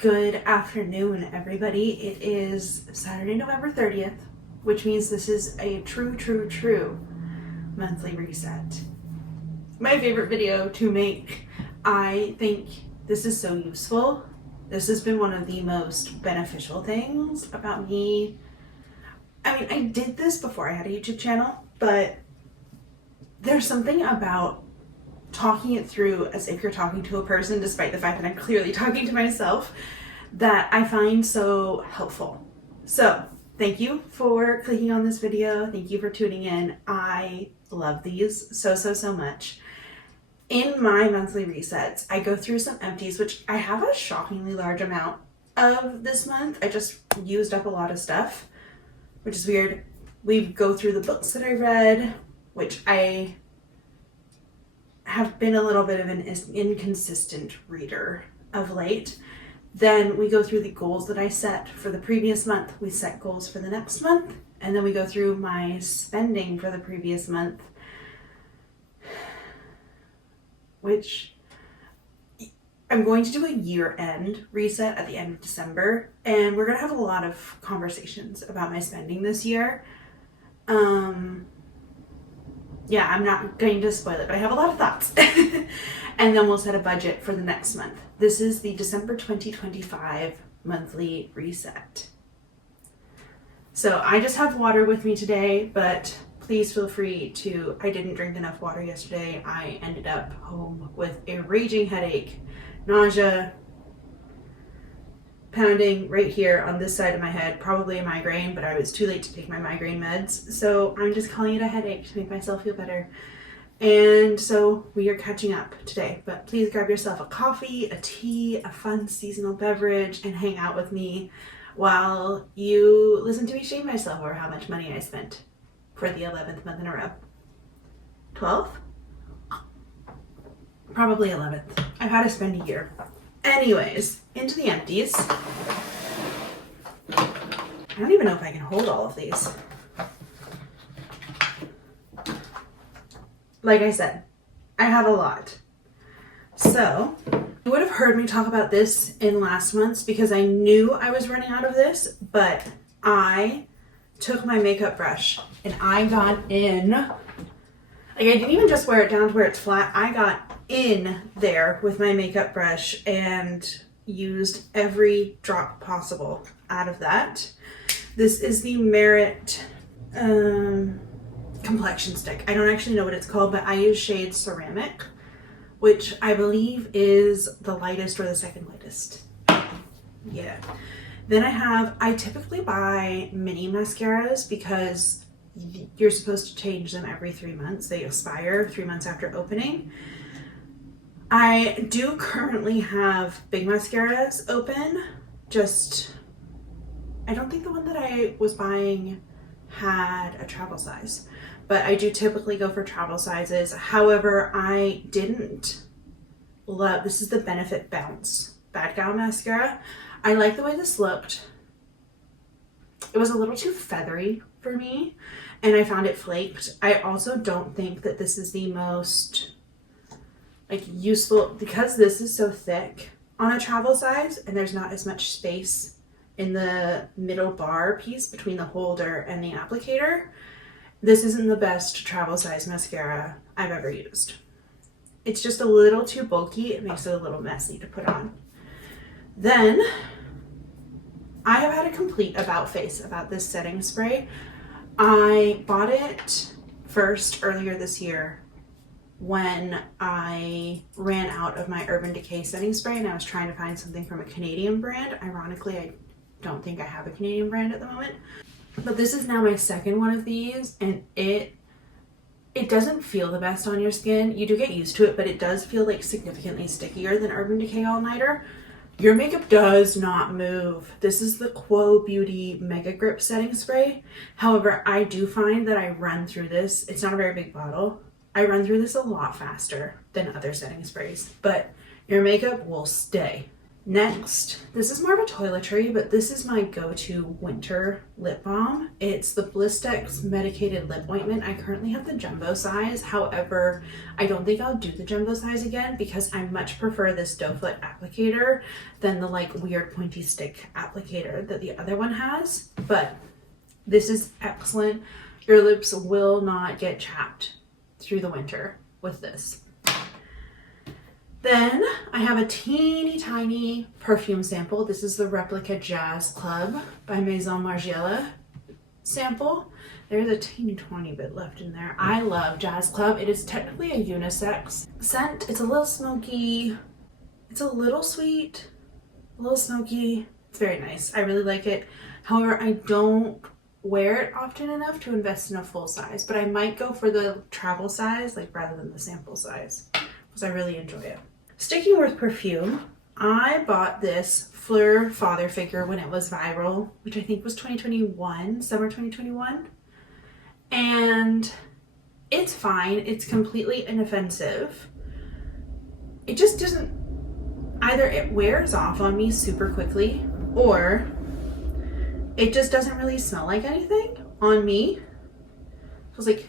Good afternoon, everybody. It is Saturday, November 30th, which means this is a true monthly reset. My favorite video to make. I think this is so useful. This has been one of the most beneficial things about me. I mean, I did this before I had a YouTube channel, but there's something about talking it through as if you're talking to a person, despite the fact that I'm clearly talking to myself, that I find so helpful. So thank you for clicking on this video. Thank you for tuning in. I love these so much. In my monthly resets, I go through some empties, which I have a shockingly large amount of this month. I just used up a lot of stuff, which is weird. We go through the books that I read, which I have been a little bit of an inconsistent reader of late. Then we go through the goals that I set for the previous month. We set goals for the next month, and then we go through my spending for the previous month, which I'm going to do a year-end reset at the end of December, and we're gonna have a lot of conversations about my spending this year. Yeah, I'm not going to spoil it, but I have a lot of thoughts. And then we'll set a budget for the next month. This is the December 2025 monthly reset. So I just have water with me today, but please feel free to, I didn't drink enough water yesterday. I ended up home with a raging headache, nausea, pounding right here on this side of my head, probably a migraine, but I was too late to take my migraine meds. So I'm just calling it a headache to make myself feel better. And so we are catching up today, but please grab yourself a coffee, a tea, a fun seasonal beverage, and hang out with me while you listen to me shame myself over how much money I spent for the 11th month in a row. 12th? Probably 11th. I've had to spend a year. Anyways, into the empties. I don't even know if I can hold all of these. Like I said, I have a lot. So, you would have heard me talk about this in last month's because I knew I was running out of this, but I took my makeup brush and I got in, like I didn't even just wear it down to where it's flat, I got in there with my makeup brush and used every drop possible out of that. This is the Merit complexion stick. I don't actually know what it's called, but I use shade Ceramic, which I believe is the lightest or the second lightest. Yeah. Then I typically buy mini mascaras because you're supposed to change them every 3 months. They expire 3 months after opening. I do currently have big mascaras open, I don't think the one that I was buying had a travel size, but I do typically go for travel sizes. However, I didn't love, this is the Benefit Bounce Bad Gal Mascara. I like the way this looked. It was a little too feathery for me, and I found it flaked. I also don't think that this is the most useful because this is so thick on a travel size and there's not as much space in the middle bar piece between the holder and the applicator. This isn't the best travel size mascara I've ever used. It's just a little too bulky. It makes it a little messy to put on. Then I have had a complete about face about this setting spray. I bought it first earlier this year when I ran out of my Urban Decay setting spray and I was trying to find something from a Canadian brand. Ironically, I don't think I have a Canadian brand at the moment. But this is now my second one of these, and it doesn't feel the best on your skin. You do get used to it, but it does feel like significantly stickier than Urban Decay All Nighter. Your makeup does not move. This is the Quo Beauty Mega Grip Setting Spray. However, I do find that I run through this. It's not a very big bottle. I run through this a lot faster than other setting sprays, but your makeup will stay. Next, this is more of a toiletry, but this is my go-to winter lip balm. It's the Blistex Medicated Lip Ointment. I currently have the jumbo size. However, I don't think I'll do the jumbo size again because I much prefer this doe foot applicator than the like weird pointy stick applicator that the other one has. But this is excellent. Your lips will not get chapped through the winter with this. Then I have a teeny tiny perfume sample. This is the Replica Jazz Club by Maison Margiela sample. There's a teeny tiny bit left in there. I love Jazz Club. It is technically a unisex scent. It's a little smoky. It's a little sweet, a little smoky. It's very nice. I really like it. However, I don't wear it often enough to invest in a full size, but I might go for the travel size, like rather than the sample size, because I really enjoy it. Sticking with perfume, I bought this Fleur Father Figure when it was viral, which I think was 2021, summer 2021. And it's fine. It's completely inoffensive. It just doesn't, either it wears off on me super quickly or it just doesn't really smell like anything on me. I was like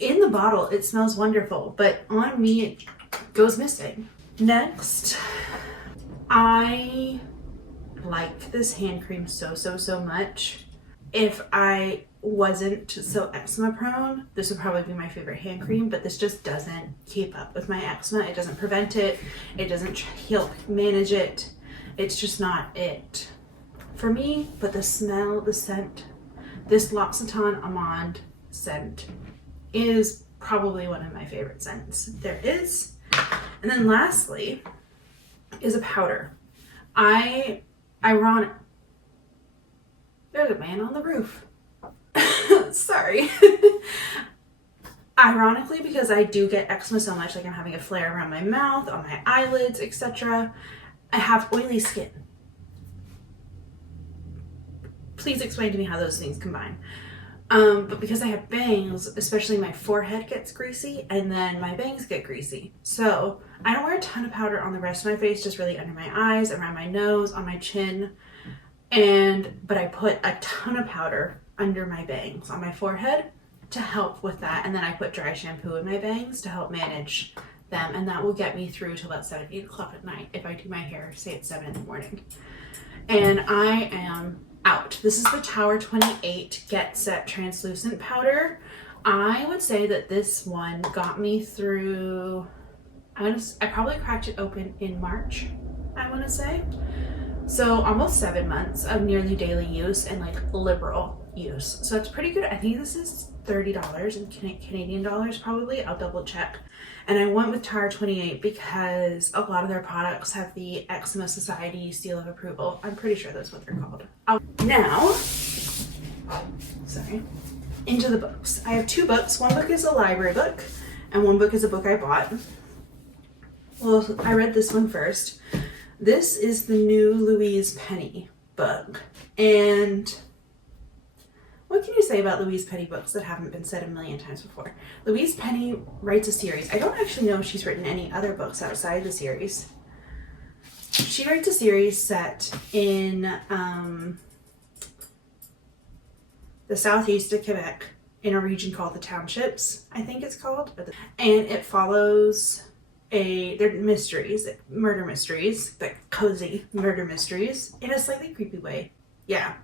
in the bottle, it smells wonderful, but on me, it goes missing. Next, I like this hand cream so much. If I wasn't so eczema prone, this would probably be my favorite hand cream, but this just doesn't keep up with my eczema. It doesn't prevent it. It doesn't help manage it. It's just not it for me, but the smell, the scent, this L'Occitane Amande scent is probably one of my favorite scents there is. And then lastly is a powder. There's a man on the roof. Sorry. Ironically, because I do get eczema so much, like I'm having a flare around my mouth, on my eyelids, etc. I have oily skin. Please explain to me how those things combine. But because I have bangs, especially my forehead gets greasy and then my bangs get greasy. So I don't wear a ton of powder on the rest of my face, just really under my eyes, around my nose, on my chin. But I put a ton of powder under my bangs on my forehead to help with that. And then I put dry shampoo in my bangs to help manage them. And that will get me through till about 7, 8 o'clock at night if I do my hair, say at 7 in the morning. And I am out. This is the Tower 28 Get Set Translucent Powder. I would say that this one got me through, I probably cracked it open in March, I want to say. So almost 7 months of nearly daily use and like liberal use. So it's pretty good. I think this is $30 in Canadian dollars probably. I'll double check. And I went with Tower 28 because a lot of their products have the Eczema Society seal of approval. I'm pretty sure that's what they're called. Now, into the books. I have 2 books. One book is a library book and one book is a book I bought. Well, I read this one first. This is the new Louise Penny book. And what can you say about Louise Penny books that haven't been said a million times before? Louise Penny writes a series. I don't actually know if she's written any other books outside the series. She writes a series set in the southeast of Quebec in a region called the Townships, I think it's called. And it follows they're mysteries, murder mysteries, but cozy murder mysteries in a slightly creepy way. Yeah.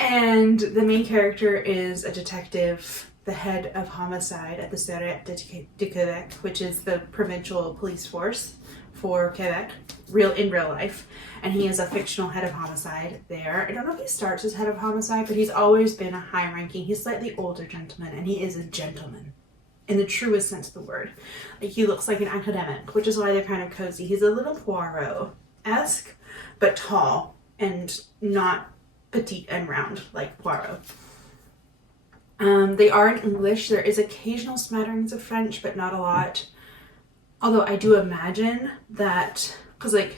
And the main character is a detective, the head of homicide at the Sûreté de Québec, which is the provincial police force for Quebec, in real life. And he is a fictional head of homicide there. I don't know if he starts as head of homicide, but he's always been a high-ranking, he's slightly older gentleman, and he is a gentleman in the truest sense of the word. Like, he looks like an academic, which is why they're kind of cozy. He's a little Poirot-esque, but tall and not petite and round like Poirot. They are in English. There is occasional smatterings of French, but not a lot. Although I do imagine that, because like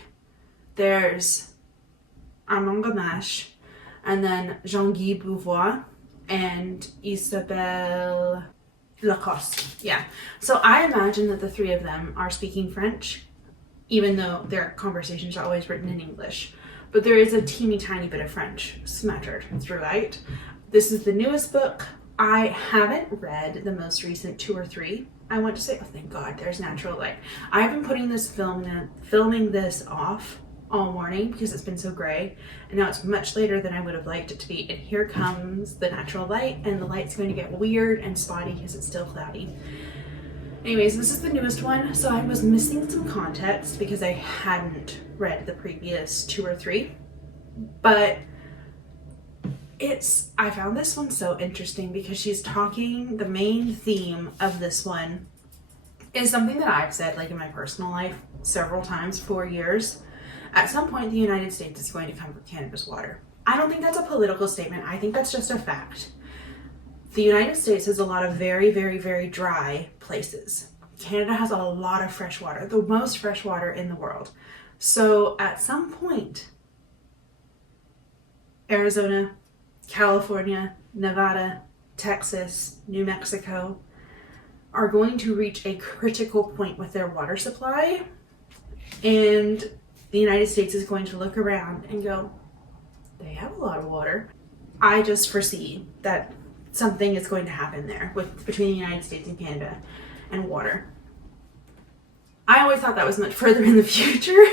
there's Armand Gamache and then Jean-Guy Beauvoir and Isabelle Lacoste, yeah. So I imagine that the three of them are speaking French, even though their conversations are always written in English. But there is a teeny tiny bit of French smattered throughout. This is the newest book. I haven't read the most recent 2 or 3. I want to say, oh thank God, there's natural light. I've been putting this filming this off all morning because it's been so gray, and now it's much later than I would have liked it to be, and here comes the natural light, and the light's going to get weird and spotty because it's still cloudy. Anyways, this is the newest one, so I was missing some context because I hadn't read the previous 2 or 3, but I found this one so interesting because she's talking, the main theme of this one is something that I've said like in my personal life several times for years. At some point, the United States is going to come for Canada's water. I don't think that's a political statement. I think that's just a fact. The United States has a lot of very, very, very dry places. Canada has a lot of fresh water, the most fresh water in the world. So at some point, Arizona, California, Nevada, Texas, New Mexico are going to reach a critical point with their water supply, and the United States is going to look around and go, they have a lot of water. I just foresee that something is going to happen there between the United States and Canada and water. I always thought that was much further in the future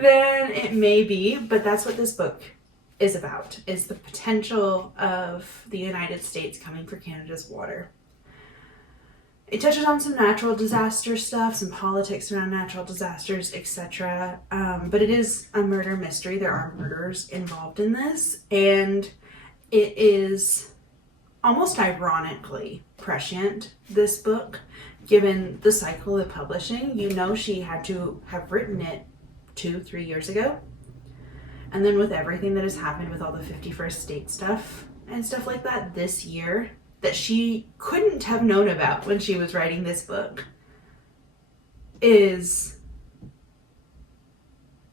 than it may be, but that's what this book is about, is the potential of the United States coming for Canada's water. It touches on some natural disaster stuff, some politics around natural disasters, etc. But it is a murder mystery. There are murders involved in this, and it is almost ironically prescient, this book, given the cycle of publishing. You know, she had to have written it 2-3 years ago. And then with everything that has happened with all the 51st state stuff and stuff like that this year, that she couldn't have known about when she was writing this book, is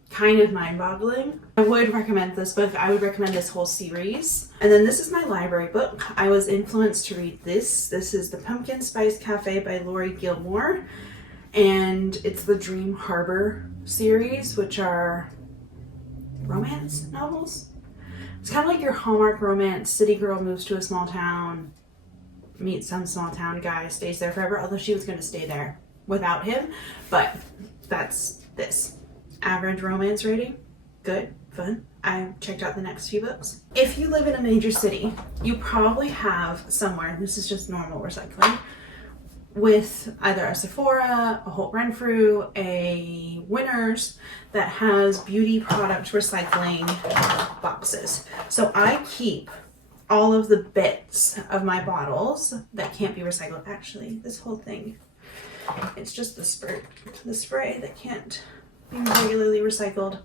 kind of mind-boggling. I would recommend this book. I would recommend this whole series. And then this is my library book. I was influenced to read this. This is The Pumpkin Spice Cafe by Lori Gilmore. And it's the Dream Harbor series, which are romance novels. It's kind of like your Hallmark romance. City girl moves to a small town, meets some small town guy, stays there forever, although she was going to stay there without him. But that's this. Average romance rating. Good. Fun. I checked out the next few books. If you live in a major city, you probably have somewhere, this is just normal recycling, with either a Sephora, a Holt Renfrew, a Winners, that has beauty product recycling boxes. So I keep all of the bits of my bottles that can't be recycled. Actually, this whole thing, it's just the spray that can't be regularly recycled.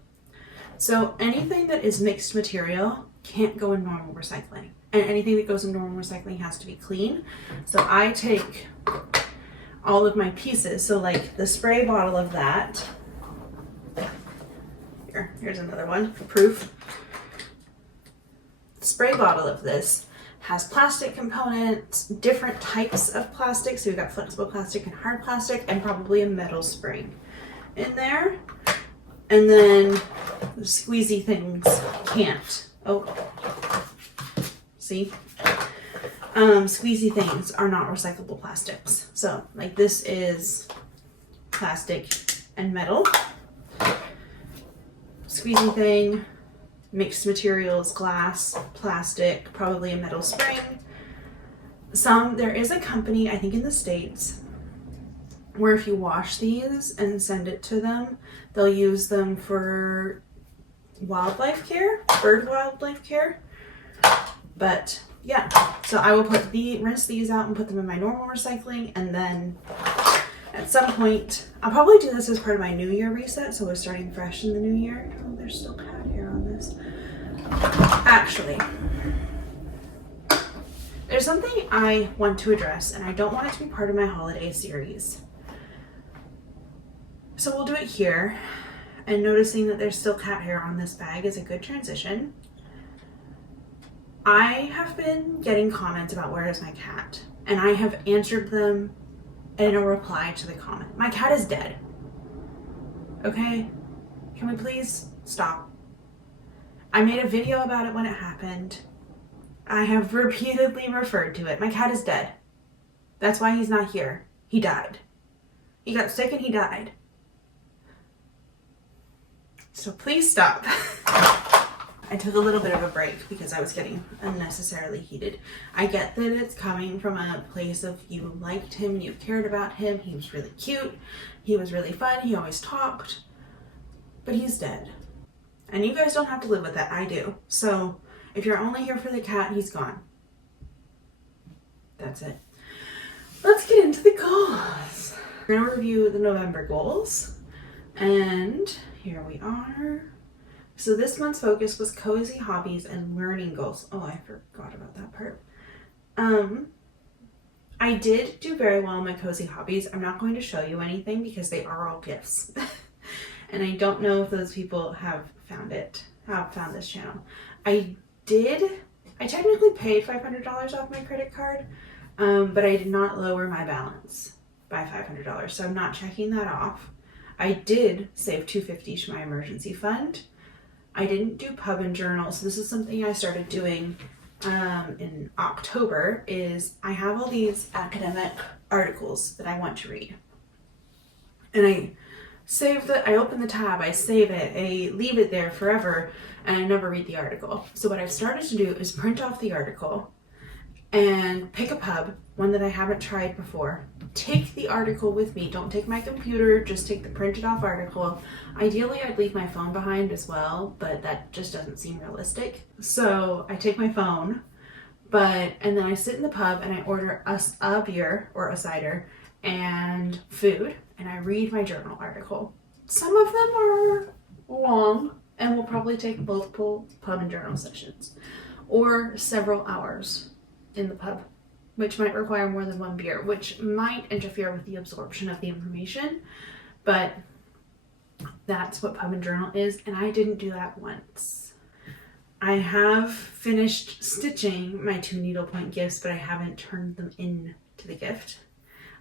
So anything that is mixed material can't go in normal recycling, and anything that goes in normal recycling has to be clean. So I take all of my pieces, so like the spray bottle of that, here's another one, proof. The spray bottle of this has plastic components, different types of plastic, so we've got flexible plastic and hard plastic, and probably a metal spring in there. And then the squeezy things can't. Oh, see? Squeezy things are not recyclable plastics. So like this is plastic and metal. Squeezy thing, mixed materials, glass, plastic, probably a metal spring. There is a company, I think in the States, where if you wash these and send it to them, they'll use them for wildlife care, bird wildlife care. But yeah, so I will rinse these out and put them in my normal recycling, and then at some point, I'll probably do this as part of my New Year reset, so we're starting fresh in the new year. Oh, there's still cat hair on this. Actually, there's something I want to address, and I don't want it to be part of my holiday series. So we'll do it here, and noticing that there's still cat hair on this bag is a good transition. I have been getting comments about where is my cat and I have answered them in a reply to the comment. My cat is dead. Okay? Can we please stop? I made a video about it when it happened. I have repeatedly referred to it. My cat is dead. That's why he's not here. He died. He got sick and he died. So please stop. I took a little bit of a break because I was getting unnecessarily heated. I get that it's coming from a place of you liked him, you cared about him, he was really cute, he was really fun, he always talked, but he's dead. And you guys don't have to live with that, I do. So if you're only here for the cat, he's gone. That's it. Let's get into the goals. We're gonna review the November goals. And here we are. So this month's focus was cozy hobbies and learning goals. Oh, I forgot about that part. I did do very well in my cozy hobbies. I'm not going to show you anything because they are all gifts. And I don't know if those people have found this channel. I technically paid $500 off my credit card, but I did not lower my balance by $500. So I'm not checking that off. I did save $250 to my emergency fund. I didn't do pub and journal, so this is something I started doing in October. Is I have all these academic articles that I want to read, and I open the tab, I save it, I leave it there forever, and I never read the article. So what I've started to do is print off the article and pick a pub, one that I haven't tried before. Take the article with me. Don't take my computer, just take the printed off article. Ideally, I'd leave my phone behind as well, but that just doesn't seem realistic. So I take my phone, and then I sit in the pub and I order a beer or a cider and food, and I read my journal article. Some of them are long and will probably take multiple pub and journal sessions or several hours in the pub, which might require more than one beer, which might interfere with the absorption of the information, but that's what pub and journal is, and I didn't do that once. I have finished stitching my 2 needlepoint gifts, but I haven't turned them in to the gift.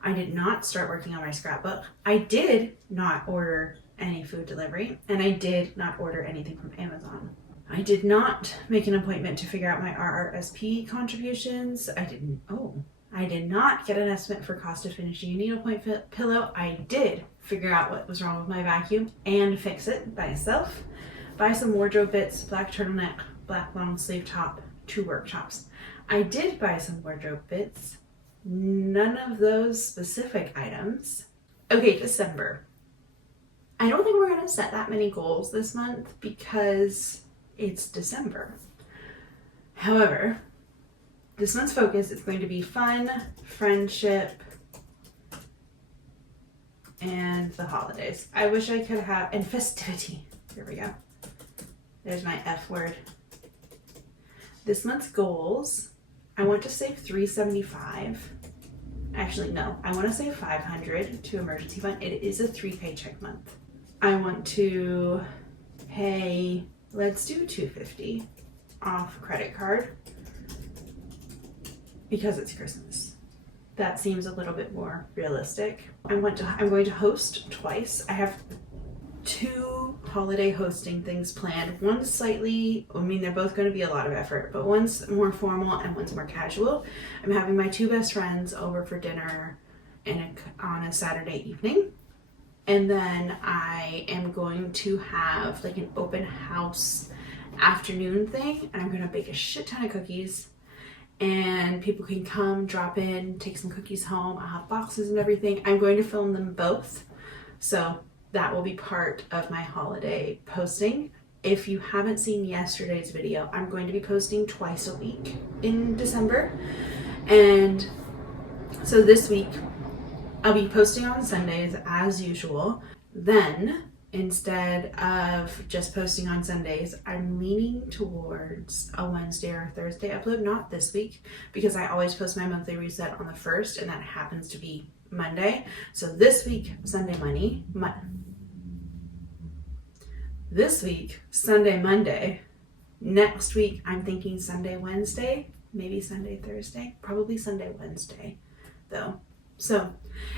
I did not start working on my scrapbook. I did not order any food delivery, and I did not order anything from Amazon. I did not make an appointment to figure out my RRSP contributions. I did not get an estimate for cost of finishing a needlepoint pillow. I did figure out what was wrong with my vacuum and fix it myself. Buy some wardrobe bits, black turtleneck, black long sleeve top, 2 work tops. I did buy some wardrobe bits. None of those specific items. Okay, December. I don't think we're going to set that many goals this month because it's December. However, this month's focus is going to be fun, friendship, and the holidays. I wish I could have, and festivity. Here we go. There's my F word. This month's goals, I want to save $375. Actually, no, I want to save $500 to emergency fund. It is a 3 paycheck month. I want to pay, let's do $250 off credit card because it's Christmas. That seems a little bit more realistic. I'm going to host twice. I have 2 holiday hosting things planned. One's they're both going to be a lot of effort, but one's more formal and one's more casual. I'm having my 2 best friends over for dinner on a Saturday evening. And then I am going to have like an open house afternoon thing, and I'm going to bake a shit ton of cookies, and people can come, drop in, take some cookies home. I'll have boxes and everything. I'm going to film them both, so that will be part of my holiday posting. If you haven't seen yesterday's video, I'm going to be posting twice a week in December. And so this week, I'll be posting on Sundays as usual. Then, instead of just posting on Sundays, I'm leaning towards a Wednesday or Thursday upload. Not this week, because I always post my monthly reset on the 1st, and that happens to be Monday. So this week, This week, Sunday, Monday. Next week, I'm thinking Sunday, Wednesday. maybe Sunday, Thursday, probably Sunday, Wednesday though. So,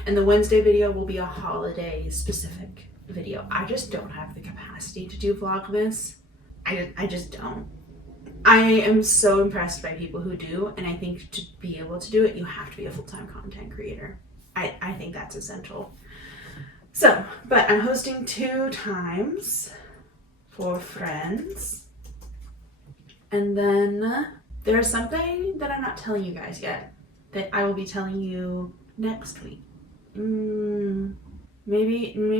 and the Wednesday video will be a holiday specific video. I just don't have the capacity to do Vlogmas. I just don't. I am so impressed by people who do, and I think to be able to do it, you have to be a full-time content creator. I think that's essential. So, but I'm hosting 2 times for friends. And then there's something that I'm not telling you guys yet that I will be telling you next week. Maybe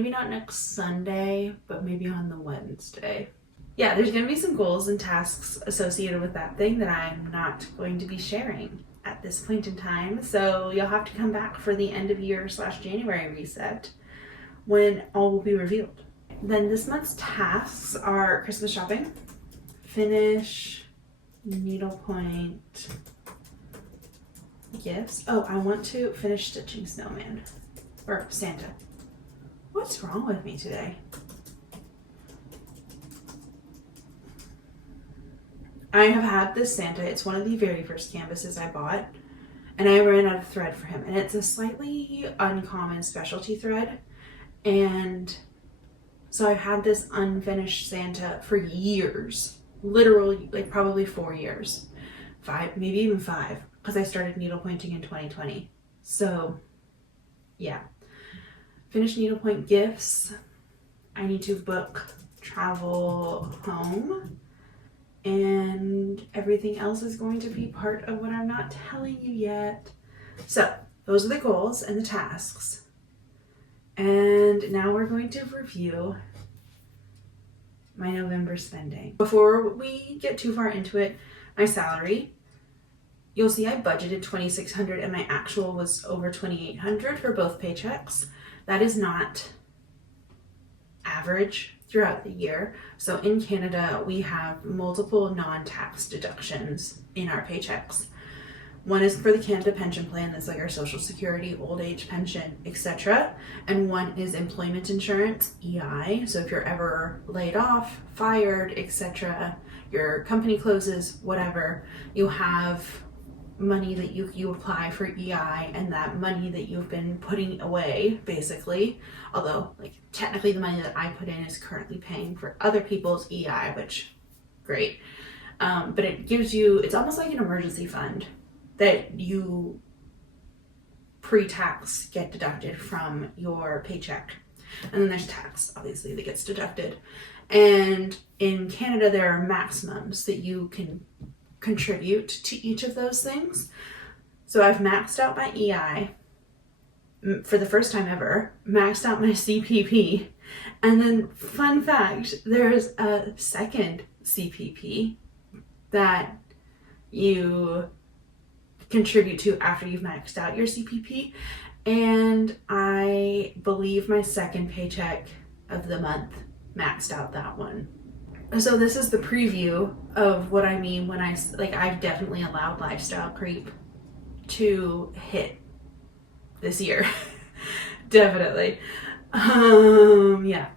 not next Sunday, but maybe on the Wednesday. Yeah, there's going to be some goals and tasks associated with that thing that I'm not going to be sharing at this point in time. So you'll have to come back for the end of year / January reset when all will be revealed. Then this month's tasks are Christmas shopping, finish needlepoint gifts. Oh, I want to finish stitching snowman or Santa. What's wrong with me today? I have had this Santa. It's one of the very first canvases I bought, and I ran out of thread for him, and it's a slightly uncommon specialty thread, and so I've had this unfinished Santa for years, literally like probably 4 years, 5, maybe even 5, because I started needlepointing in 2020. So yeah, finished needlepoint gifts. I need to book travel home, and everything else is going to be part of what I'm not telling you yet. So those are the goals and the tasks. And now we're going to review my November spending. Before we get too far into it, my salary, you'll see I budgeted $2,600 and my actual was over $2,800 for both paychecks. That is not average throughout the year. So in Canada, we have multiple non-tax deductions in our paychecks. One is for the Canada pension plan, that's like our social security, old age pension, etc. And one is employment insurance, EI. So if you're ever laid off, fired, etc., your company closes, whatever, you have money that you apply for EI, and that money that you've been putting away, basically, although like technically the money that I put in is currently paying for other people's EI, which great. But it gives you, it's almost like an emergency fund that you pre-tax get deducted from your paycheck. And then there's tax, obviously, that gets deducted. And in Canada, there are maximums that you can contribute to each of those things. So I've maxed out my EI for the first time ever, maxed out my CPP, and then fun fact, there's a second CPP that you contribute to after you've maxed out your CPP, and I believe my second paycheck of the month maxed out that one. So this is the preview of what I mean when I've definitely allowed lifestyle creep to hit this year. Definitely. Yeah.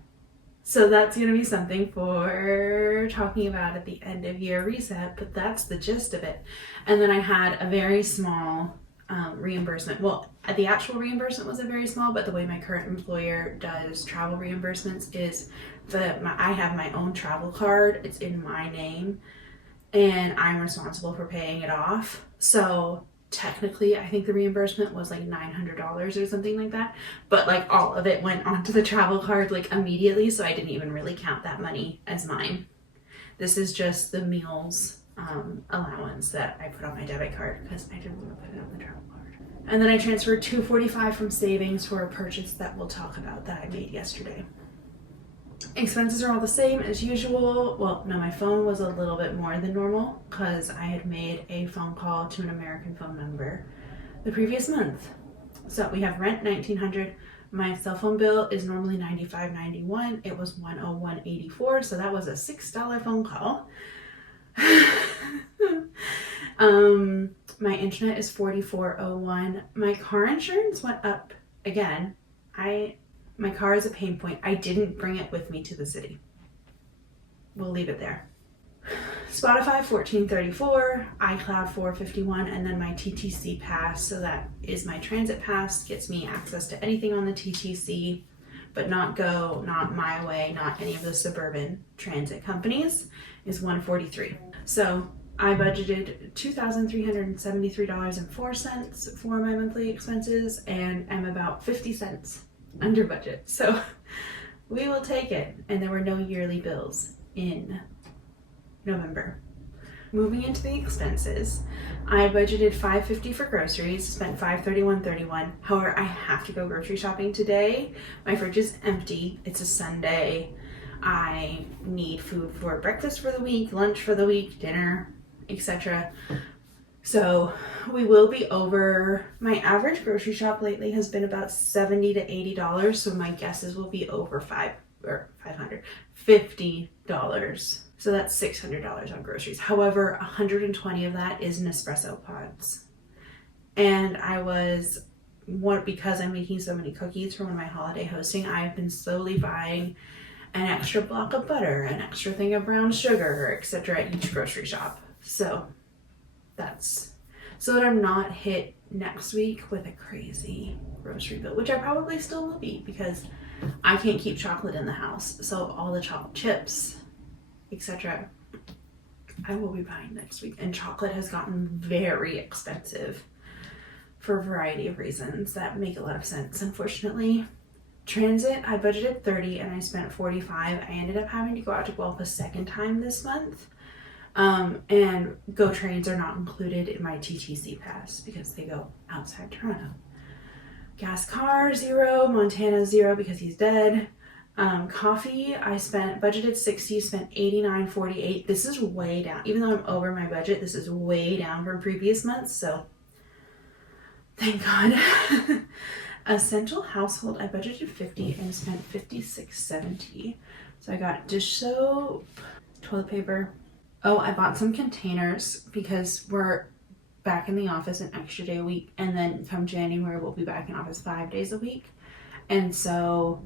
So that's going to be something for talking about at the end of year reset, but that's the gist of it. And then I had a very small reimbursement. Well, the actual reimbursement wasn't very small, but the way my current employer does travel reimbursements is I have my own travel card. It's in my name, and I'm responsible for paying it off. So technically, I think the reimbursement was like $900 or something like that. But like all of it went onto the travel card like immediately, so I didn't even really count that money as mine. This is just the meals allowance that I put on my debit card because I didn't want to put it on the travel card. And then I transferred $245 from savings for a purchase that we'll talk about that I made yesterday. Expenses are all the same as usual. Well, no, my phone was a little bit more than normal because I had made a phone call to an American phone number the previous month. So we have rent $1,900. My cell phone bill is normally $95.91. It was $101.84, so that was a $6 phone call. My internet is $44.01. My car insurance went up again. My car is a pain point. I didn't bring it with me to the city. We'll leave it there. Spotify $14.34, iCloud $4.51, and then my TTC pass. So that is my transit pass, gets me access to anything on the TTC, but not Go, not MyWay, not any of the suburban transit companies, is $143. So I budgeted $2,373.04 for my monthly expenses, and I'm about 50 cents under budget. So we will take it. And there were no yearly bills in November. Moving into the expenses, I budgeted $5.50 for groceries, spent $531.31. However, I have to go grocery shopping today. My fridge is empty. It's a Sunday. I need food for breakfast for the week, lunch for the week, dinner, etc. So we will be over. My average grocery shop lately has been about $70 to $80. So my guesses will be over $50. So that's $600 on groceries. However, 120 of that is Nespresso pods. And because I'm making so many cookies for one of my holiday hosting, I've been slowly buying an extra block of butter, an extra thing of brown sugar, etc. at each grocery shop. So that's so that I'm not hit next week with a crazy grocery bill, which I probably still will be because I can't keep chocolate in the house. So all the chocolate chips, etc., I will be buying next week. And chocolate has gotten very expensive for a variety of reasons that make a lot of sense, unfortunately. Transit, I budgeted $30 and I spent $45. I ended up having to go out to Guelph a second time this month. And GO trains are not included in my TTC pass because they go outside Toronto. Gas car, $0. Montana, $0 because he's dead. Coffee, I budgeted $60, spent $89.48. This is way down. Even though I'm over my budget, this is way down from previous months, so thank God. Essential household, I budgeted $50 and spent $56.70. So I got dish soap, toilet paper. Oh, I bought some containers because we're back in the office an extra day a week, and then come January we'll be back in office 5 days a week. And so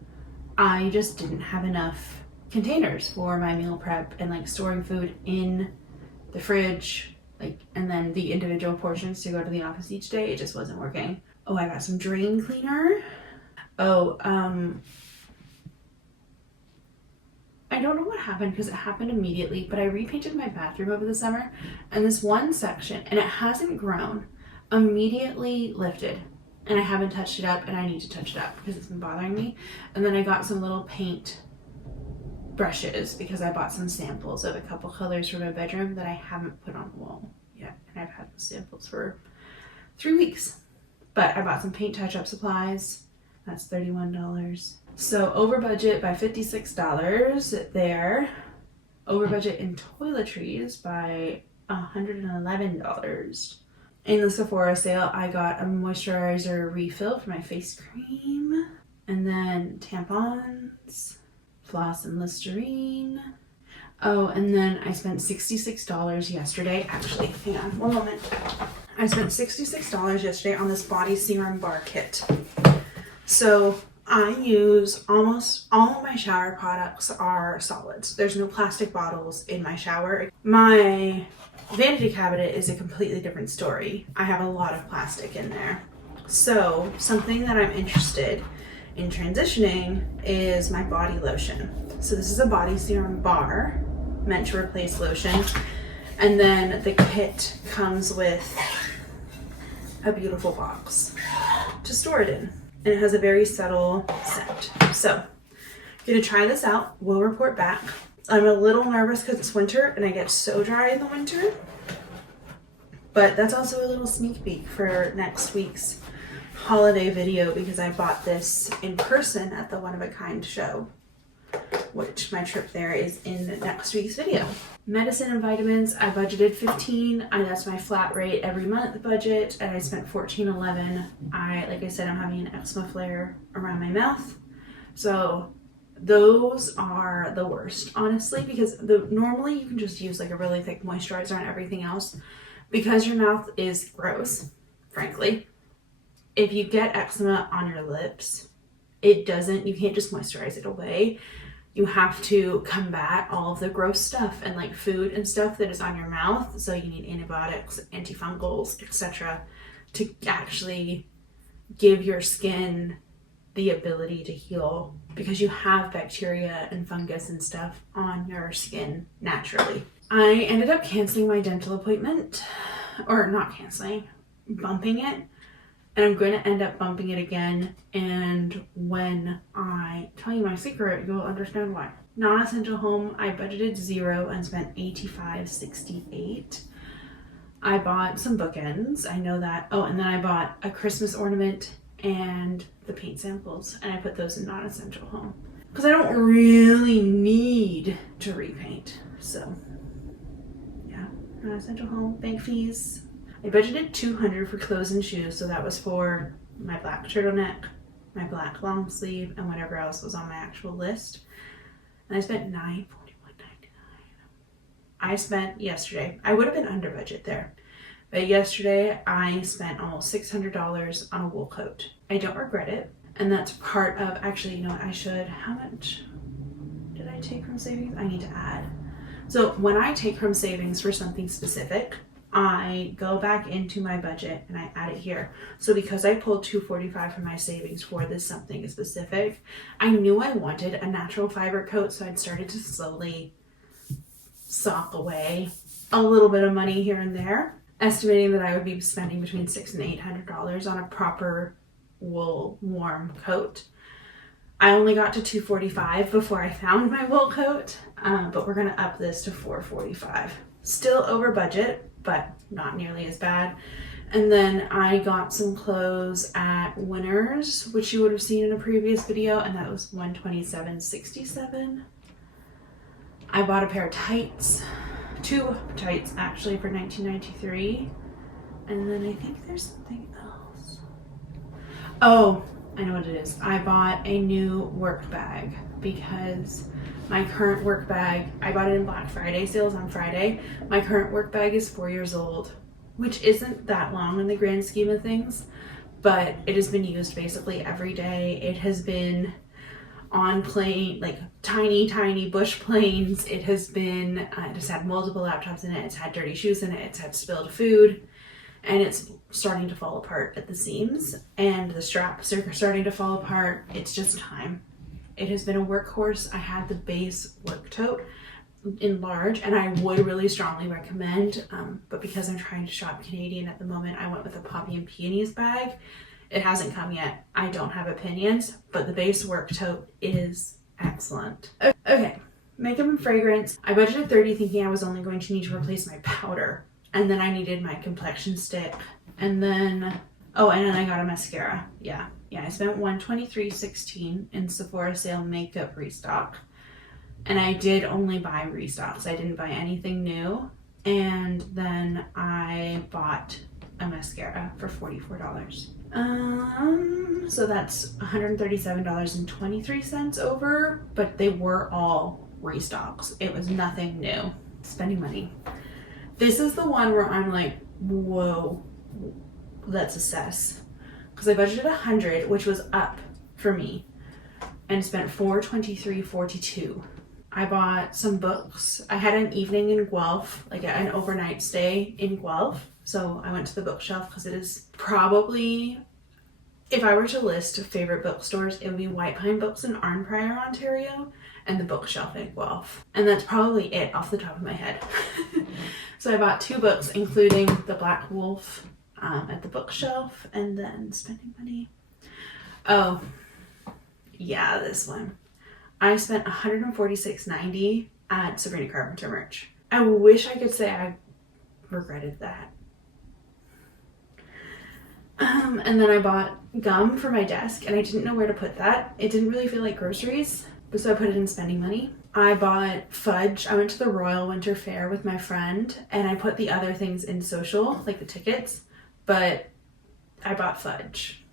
I just didn't have enough containers for my meal prep and like storing food in the fridge, and then the individual portions to go to the office each day. It just wasn't working. Oh, I got some drain cleaner. I don't know what happened because it happened immediately, but I repainted my bathroom over the summer, and this one section, and it hasn't grown, immediately lifted. And I haven't touched it up, and I need to touch it up because it's been bothering me. And then I got some little paint brushes because I bought some samples of a couple colors for my bedroom that I haven't put on the wall yet. And I've had the samples for 3 weeks. But I bought some paint touch-up supplies. That's $31. So over budget by $56 there. Over budget in toiletries by $111. In the Sephora sale, I got a moisturizer refill for my face cream, and then tampons, floss and Listerine. Oh, and then I spent $66 yesterday. Actually, hang on one moment. I spent $66 yesterday on this body serum bar kit. So I use almost all of my shower products are solids. There's no plastic bottles in my shower. My vanity cabinet is a completely different story. I have a lot of plastic in there. So something that I'm interested in transitioning is my body lotion. So this is a body serum bar meant to replace lotion. And then the kit comes with a beautiful box to store it in. And it has a very subtle scent. So I'm gonna try this out. We'll report back. I'm a little nervous because it's winter and I get so dry in the winter. But that's also a little sneak peek for next week's holiday video because I bought this in person at the One of a Kind show, which my trip there is in next week's video. Medicine and vitamins, I budgeted $15. That's my flat rate every month budget, and I spent $14.11. Like I said, I'm having an eczema flare around my mouth. So those are the worst, honestly, because normally you can just use like a really thick moisturizer on everything else. Because your mouth is gross, frankly, if you get eczema on your lips, you can't just moisturize it away. you have to combat all of the gross stuff and like food and stuff that is on your mouth. So you need antibiotics, antifungals, etc. to actually give your skin the ability to heal, because you have bacteria and fungus and stuff on your skin naturally. I ended up canceling my dental appointment, or not canceling, bumping it. And I'm going to end up bumping it again. And when I tell you my secret, you'll understand why. Non-essential home, I budgeted $0 and spent $85.68. I bought some bookends. I know that. Oh, and then I bought a Christmas ornament and the paint samples. And I put those in non-essential home, because I don't really need to repaint. So, yeah. Non-essential home, bank fees. I budgeted $200 for clothes and shoes, so that was for my black turtleneck, my black long sleeve, and whatever else was on my actual list. And I spent $941.99. I spent yesterday, I would have been under budget there, but yesterday I spent almost $600 on a wool coat. I don't regret it, and that's part of, actually, you know what, I should, how much did I take from savings? I need to add. So when I take from savings for something specific, I go back into my budget and I add it here. So because I pulled $245 from my savings for this something specific, I knew I wanted a natural fiber coat, so I'd started to slowly sock away a little bit of money here and there, estimating that I would be spending between $600 and $800 on a proper wool warm coat. I only got to $245 before I found my wool coat, but we're gonna up this to $445. Still over budget, but not nearly as bad. And then I got some clothes at Winners, which you would have seen in a previous video, and that was $127.67. I bought a pair of tights, 2 tights actually, for $19.93. And then I think there's something else. Oh, I know what it is. I bought a new work bag, because my current work bag, I bought it in Black Friday sales on Friday. My current work bag is 4 years old, which isn't that long in the grand scheme of things, but it has been used basically every day. It has been on plane, like tiny bush planes. It has been, it has had multiple laptops in it. It's had dirty shoes in it. It's had spilled food, and it's starting to fall apart at the seams, and the straps are starting to fall apart. It's just time. It has been a workhorse. I had the base work tote in large, and I would really strongly recommend, but because I'm trying to shop Canadian at the moment, I went with a Poppy and Peonies bag. It hasn't come yet. I don't have opinions, but the base work tote is excellent. Okay, makeup and fragrance. I budgeted $30 thinking I was only going to need to replace my powder, and then I needed my complexion stick, and then, oh, and then I got a mascara. Yeah, I spent $123.16 in Sephora sale makeup restock. And I did only buy restocks. I didn't buy anything new. And then I bought a mascara for $44. So that's $137.23 over, but they were all restocks. It was nothing new. Spending money. This is the one where I'm like, whoa, let's assess. Because I budgeted $100, which was up for me, and spent $423.42. I bought some books. I had an evening in Guelph, like an overnight stay in Guelph. So I went to the bookshelf because it is probably, if I were to list favorite bookstores, it would be White Pine Books in Arnprior, Ontario, and the bookshelf in Guelph. And that's probably it off the top of my head. So I bought 2 books, including The Black Wolf, at the bookshelf, and then spending money. Oh, yeah, this one. I spent $146.90 at Sabrina Carpenter merch. I wish I could say I regretted that. And then I bought gum for my desk, and I didn't know where to put that. It didn't really feel like groceries, so I put it in spending money. I bought fudge. I went to the Royal Winter Fair with my friend, and I put the other things in social, like the tickets, but I bought fudge,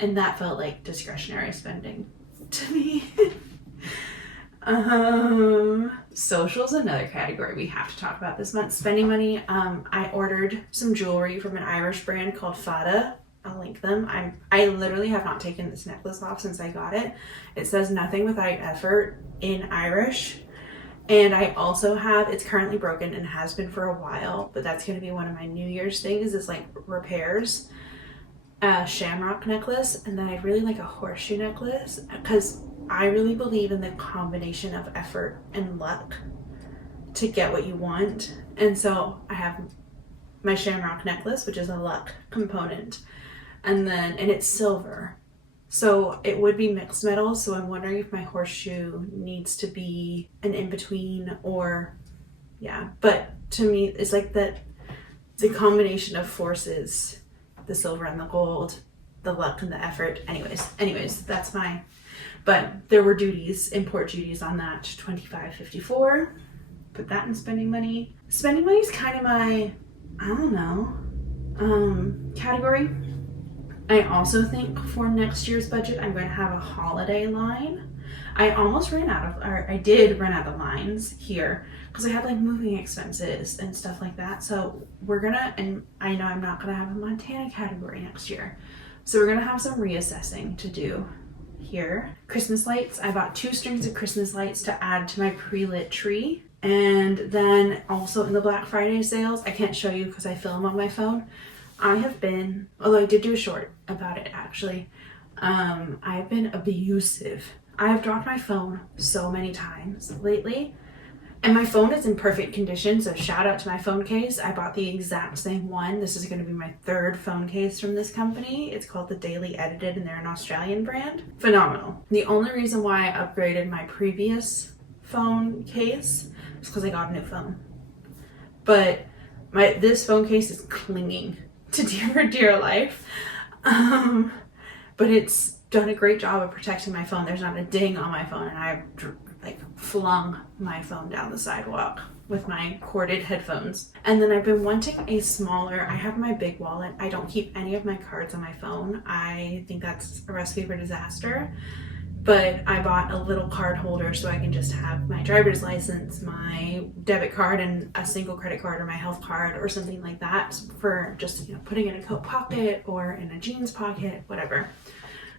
and that felt like discretionary spending to me. Social's another category we have to talk about this month. Spending money. I ordered some jewelry from an Irish brand called Fada. I'll link them. I literally have not taken this necklace off since I got it. It says nothing without effort. in Irish. And I also have, it's currently broken and has been for a while, but that's going to be one of my New Year's things, is like repairs. A shamrock necklace, and then I'd really like a horseshoe necklace, because I really believe in the combination of effort and luck to get what you want. And so I have my shamrock necklace, which is a luck component, and it's silver, so it would be mixed metals. So I'm wondering if my horseshoe needs to be an in-between, or yeah, but to me it's like the combination of forces, the silver and the gold, the luck and the effort. Anyways, that's my, but there were duties, import duties on that, $25.54. Put that in spending money. Spending money is kind of my, I don't know, category. I also think for next year's budget, I'm going to have a holiday line. I did run out of lines here because I had like moving expenses and stuff like that. So and I know I'm not gonna have a Montana category next year. So we're gonna have some reassessing to do here. Christmas lights, I bought 2 strings of Christmas lights to add to my pre-lit tree. And then also in the Black Friday sales, I can't show you because I film on my phone. I have been, although I did do a short about it actually, I've been abusive. I have dropped my phone so many times lately, and my phone is in perfect condition, so shout out to my phone case. I bought the exact same one. This is going to be my 3rd phone case from this company. It's called the Daily Edited, and they're an Australian brand. Phenomenal. The only reason why I upgraded my previous phone case was because I got a new phone. But this phone case is clinging to dear life. But it's done a great job of protecting my phone. There's not a ding on my phone, and I've like flung my phone down the sidewalk with my corded headphones. And then I've been wanting a smaller, I have my big wallet. I don't keep any of my cards on my phone. I think that's a recipe for disaster. But I bought a little card holder so I can just have my driver's license, my debit card, and a single credit card, or my health card, or something like that, for just, putting in a coat pocket or in a jeans pocket, whatever.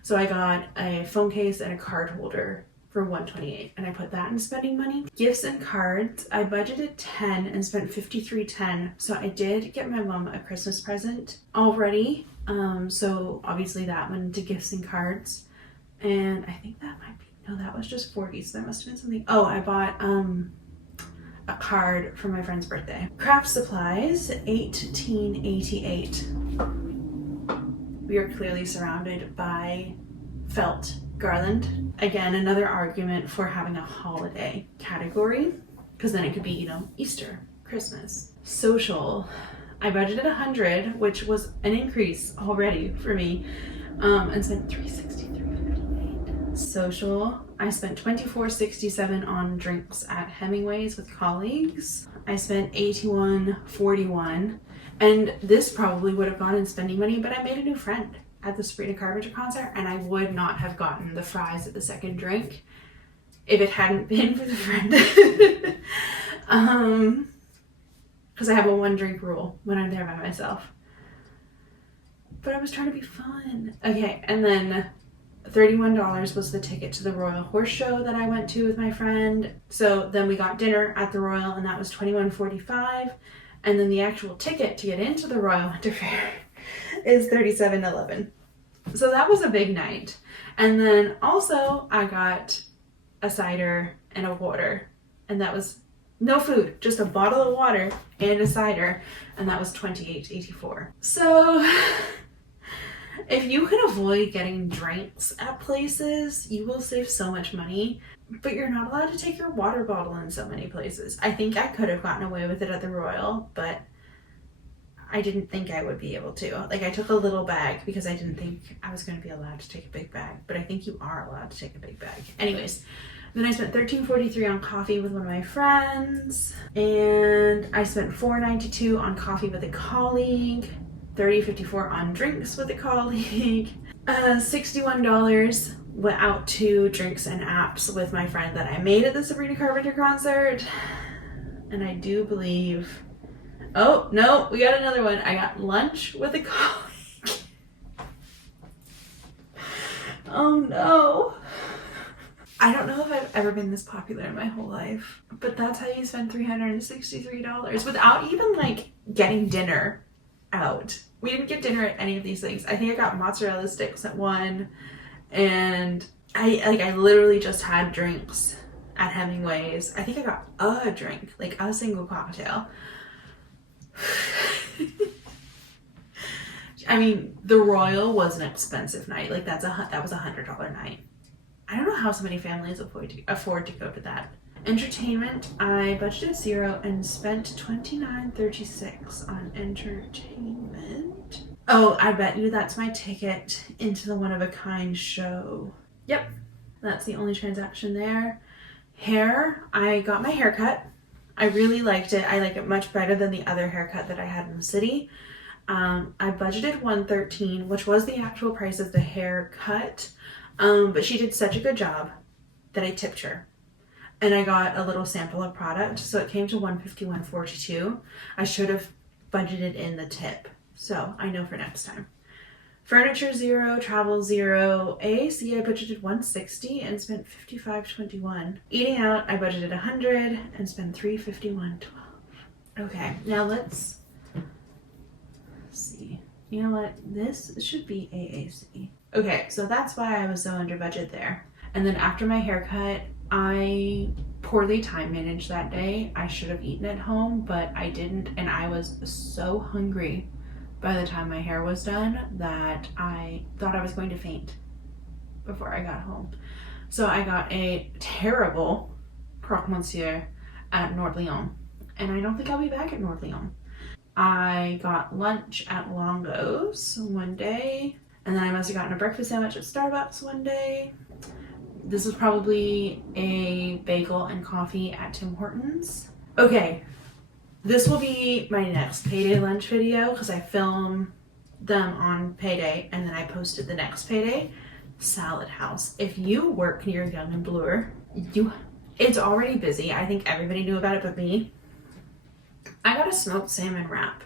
So I got a phone case and a card holder for $128, and I put that in spending money. Gifts and cards, I budgeted $10 and spent $53.10. So I did get my mom a Christmas present already. So obviously that went into gifts and cards. And I think that might be, no, that was just 40, so that must have been something. Oh, I bought a card for my friend's birthday. Craft supplies, $18.88. We are clearly surrounded by felt garland. Again, another argument for having a holiday category, because then it could be, Easter, Christmas. Social, I budgeted $100, which was an increase already for me, and spent $363.58. Social, I spent $24.67 on drinks at Hemingway's with colleagues. I spent $81.41. And this probably would have gone in spending money, but I made a new friend at the Sabrina Carpenter concert, and I would not have gotten the fries at the second drink if it hadn't been for the friend. Because I have a 1-drink rule when I'm there by myself. But I was trying to be fun. Okay, and then $31 was the ticket to the Royal Horse Show that I went to with my friend. So then we got dinner at the Royal, and that was $21.45. And then the actual ticket to get into the Royal Winter Fair is $37.11. So that was a big night. And then also I got a cider and a water, and that was no food, just a bottle of water and a cider, and that was $28.84. So if you can avoid getting drinks at places, you will save so much money. But you're not allowed to take your water bottle in so many places. I think I could have gotten away with it at the Royal, but I didn't think I would be able to. Like, I took a little bag because I didn't think I was going to be allowed to take a big bag, but I think you are allowed to take a big bag. Anyways, then I spent $13.43 on coffee with one of my friends, and I spent $4.92 on coffee with a colleague, $30.54 on drinks with a colleague, $61 went out to drinks and apps with my friend that I made at the Sabrina Carpenter concert. And I do believe, oh no, we got another one. I got lunch with a colleague. Oh no. I don't know if I've ever been this popular in my whole life, but that's how you spend $363 without even like getting dinner out. We didn't get dinner at any of these things. I think I got mozzarella sticks at one, and I literally just had drinks at Hemingway's. I think I got a drink, like a single cocktail. I mean, the Royal was an expensive night. Like that was $100 night. I don't know how so many families afford to go to that. Entertainment, I budgeted $0 and spent $29.36 on entertainment. Oh, I bet you that's my ticket into the one-of-a-kind show. Yep, that's the only transaction there. Hair, I got my haircut. I really liked it. I like it much better than the other haircut that I had in the city. I budgeted $113, which was the actual price of the haircut. But she did such a good job that I tipped her. And I got a little sample of product, so it came to $151.42. I should have budgeted in the tip, so I know for next time. Furniture $0, travel $0, AAC I budgeted $160 and spent $55.21. Eating out I budgeted $100 and spent $351.12. Okay, now let's see. You know what? This should be AAC. Okay, so that's why I was so under budget there. And then after my haircut, I poorly time managed that day. I should have eaten at home, but I didn't, and I was so hungry by the time my hair was done that I thought I was going to faint before I got home. So I got a terrible croque monsieur at Nord Leon, and I don't think I'll be back at Nord Leon. I got lunch at Longo's one day, and then I must have gotten a breakfast sandwich at Starbucks one day. This was probably a bagel and coffee at Tim Hortons. Okay, this will be my next payday lunch video because I film them on payday and then I posted the next payday. Salad House. If you work near Young and Bloor, it's already busy. I think everybody knew about it but me. I got a smoked salmon wrap.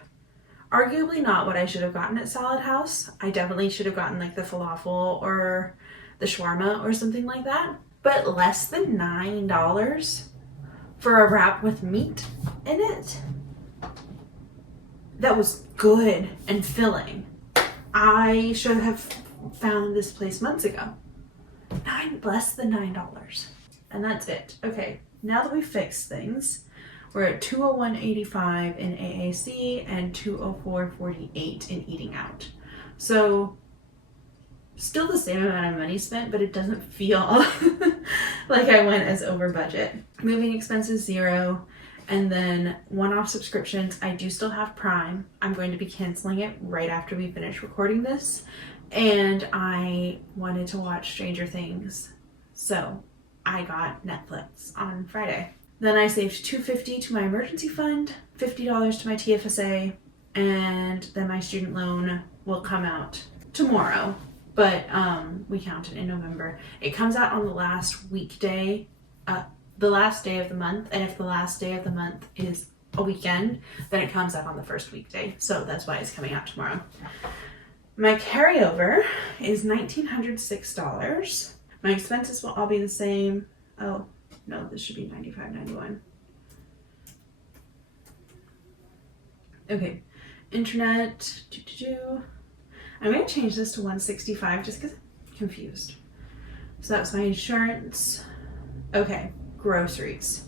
Arguably not what I should have gotten at Salad House. I definitely should have gotten like the falafel or the shawarma or something like that. But less than $9 for a wrap with meat in it. That was good and filling. I should have found this place months ago. Less than $9. And that's it. Okay, now that we fixed things, we're at $201.85 in AAC and $204.48 in eating out. So still the same amount of money spent, but it doesn't feel like I went as over budget. Moving expenses $0, and then one-off subscriptions. I do still have Prime. I'm going to be canceling it right after we finish recording this, and I wanted to watch Stranger Things, so I got Netflix on Friday. Then I saved $250 to my emergency fund, $50 to my TFSA, and then my student loan will come out tomorrow. But we count it in November. It comes out on the last weekday, the last day of the month. And if the last day of the month is a weekend, then it comes out on the first weekday. So that's why it's coming out tomorrow. My carryover is $1,906. My expenses will all be the same. Oh, no, this should be $95.91. Okay, internet. I'm going to change this to $165 just because I'm confused. So that's my insurance. Okay, groceries.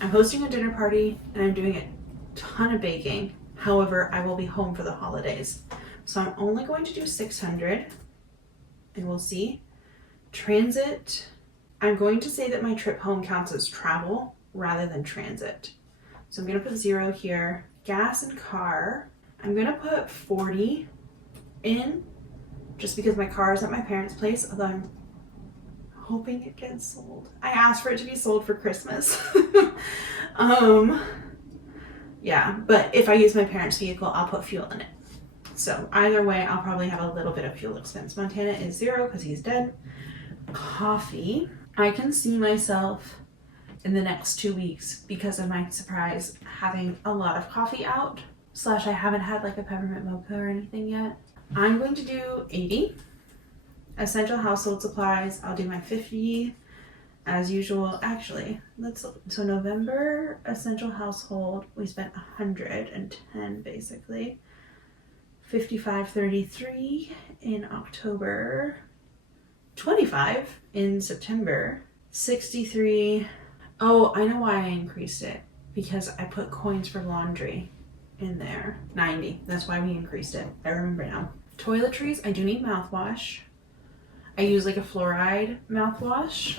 I'm hosting a dinner party and I'm doing a ton of baking. However, I will be home for the holidays. So I'm only going to do $600 and we'll see. Transit. I'm going to say that my trip home counts as travel rather than transit. So I'm going to put $0 here. Gas and car. I'm going to put $40 in just because my car is at my parents' place, although I'm hoping it gets sold. I asked for it to be sold for Christmas. Yeah, but if I use my parents' vehicle, I'll put fuel in it. So either way, I'll probably have a little bit of fuel expense. Montana is $0 because he's dead. Coffee. I can see myself in the next 2 weeks because of my surprise having a lot of coffee out. / I haven't had like a peppermint mocha or anything yet. I'm going to do $80. Essential household supplies, I'll do my $50. as usual. Actually, let's look. So November essential household, we spent 110 basically. 55.33 in October, 25 in September, 63. Oh, I know why I increased it, because I put coins for laundry in there. 90. That's why we increased it. I remember now. Toiletries, I do need mouthwash. I use like a fluoride mouthwash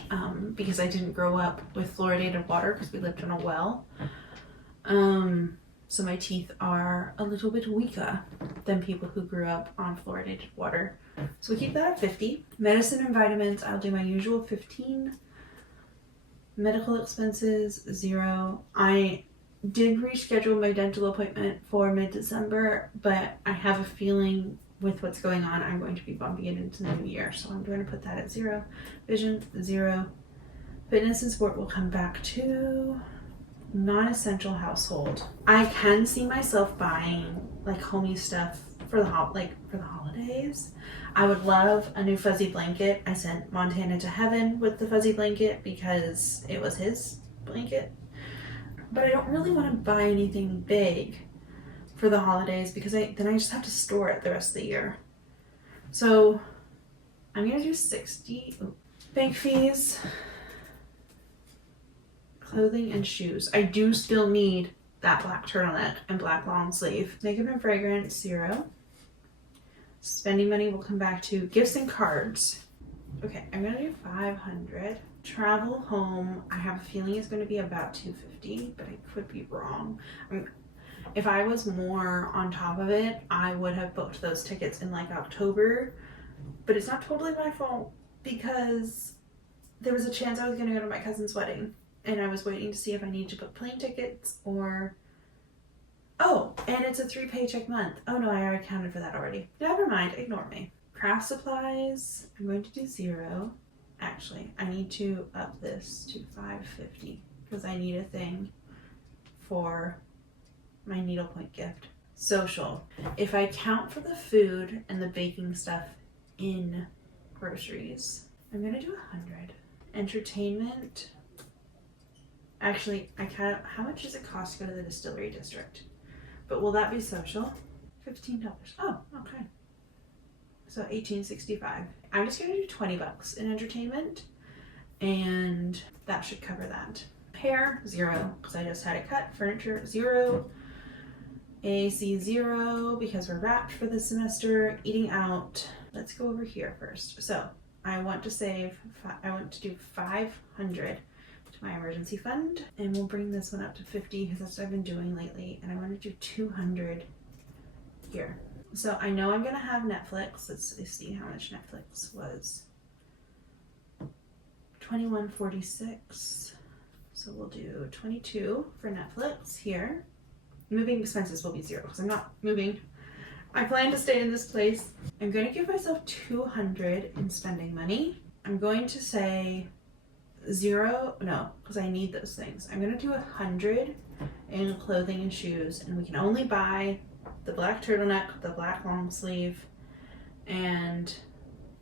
because I didn't grow up with fluoridated water because we lived in a well. So my teeth are a little bit weaker than people who grew up on fluoridated water. So we keep that at 50. Medicine and vitamins, I'll do my usual 15. Medical expenses, 0. I did reschedule my dental appointment for mid-December, but I have a feeling with what's going on, I'm going to be bumping it into the new year. So I'm going to put that at 0. Vision, 0. Fitness and sport will come back to non-essential household. I can see myself buying like homey stuff for the holidays. I would love a new fuzzy blanket. I sent Montana to heaven with the fuzzy blanket because it was his blanket. But I don't really want to buy anything big for the holidays because then I just have to store it the rest of the year. So I'm gonna do 60. Bank fees, clothing and shoes. I do still need that black turtleneck and black long sleeve. Makeup and fragrance, 0. Spending money will come back to gifts and cards. Okay, I'm gonna do 500. Travel home, I have a feeling it's gonna be about 250, but I could be wrong. If I was more on top of it, I would have booked those tickets in like October, but it's not totally my fault because there was a chance I was gonna go to my cousin's wedding and I was waiting to see if I needed to book plane tickets or, oh, and it's a 3 paycheck month. Oh no, I already accounted for that already. Never mind, ignore me. Craft supplies, I'm going to do 0. Actually, I need to up this to 550 because I need a thing for my needlepoint gift. Social, if I count for the food and the baking stuff in groceries, I'm gonna do 100. Entertainment, actually, how much does it cost to go to the distillery district? But will that be social? $15. Oh, okay. So $18.65. I'm just gonna do $20 in entertainment, and that should cover that. Hair, 0, because I just had it cut. Furniture, 0. AC, 0, because we're wrapped for the semester. Eating out, let's go over here first. So I want to do 500 to my emergency fund, and we'll bring this one up to 50 because that's what I've been doing lately, and I want to do 200 here. So I know I'm gonna have Netflix. Let's see how much Netflix was. $21.46. So we'll do 22 for Netflix here. Moving expenses will be 0 because I'm not moving. I plan to stay in this place. I'm going to give myself 200 in spending money. I'm going to say 0, no, because I need those things. I'm going to do 100 in clothing and shoes, and we can only buy the black turtleneck, the black long sleeve, and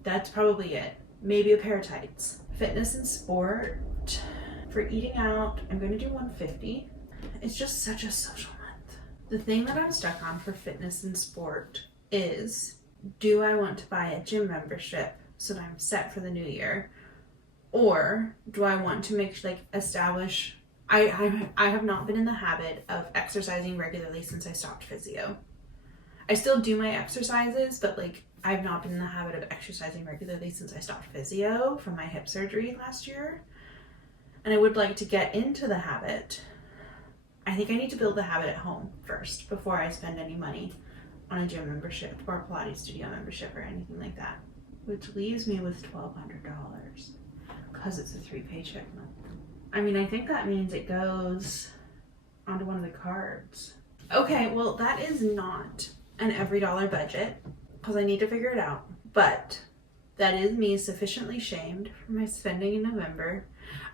that's probably it. Maybe a pair of tights. Fitness and sport. For eating out, I'm going to do 150. It's just such a social month. The thing that I'm stuck on for fitness and sport is, do I want to buy a gym membership so that I'm set for the new year? Or do I want to establish, I have not been in the habit of exercising regularly since I stopped physio. I still do my exercises, but I've not been in the habit of exercising regularly since I stopped physio from my hip surgery last year. And I would like to get into the habit. I think I need to build the habit at home first before I spend any money on a gym membership or a Pilates studio membership or anything like that. Which leaves me with $1,200 because it's a 3 paycheck month. I mean, I think that means it goes onto one of the cards. Okay, well, that is not an every dollar budget because I need to figure it out. But that is me sufficiently shamed for my spending in November.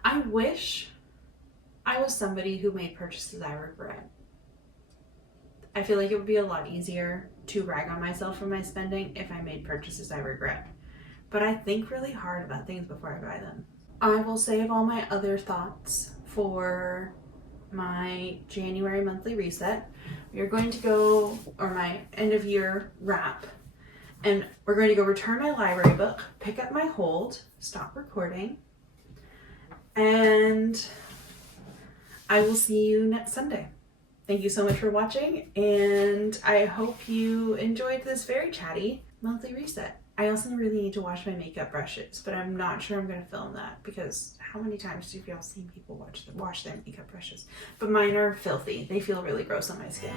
I wish I was somebody who made purchases I regret. I feel like it would be a lot easier to rag on myself for my spending if I made purchases I regret. But I think really hard about things before I buy them. I will save all my other thoughts for my January monthly reset. We are going to go, or my end of year wrap, and we're going to go return my library book, pick up my hold, stop recording, and I will see you next Sunday. Thank you so much for watching, and I hope you enjoyed this very chatty monthly reset. I also really need to wash my makeup brushes, but I'm not sure I'm going to film that because how many times have y'all seen people wash their makeup brushes? But mine are filthy. They feel really gross on my skin.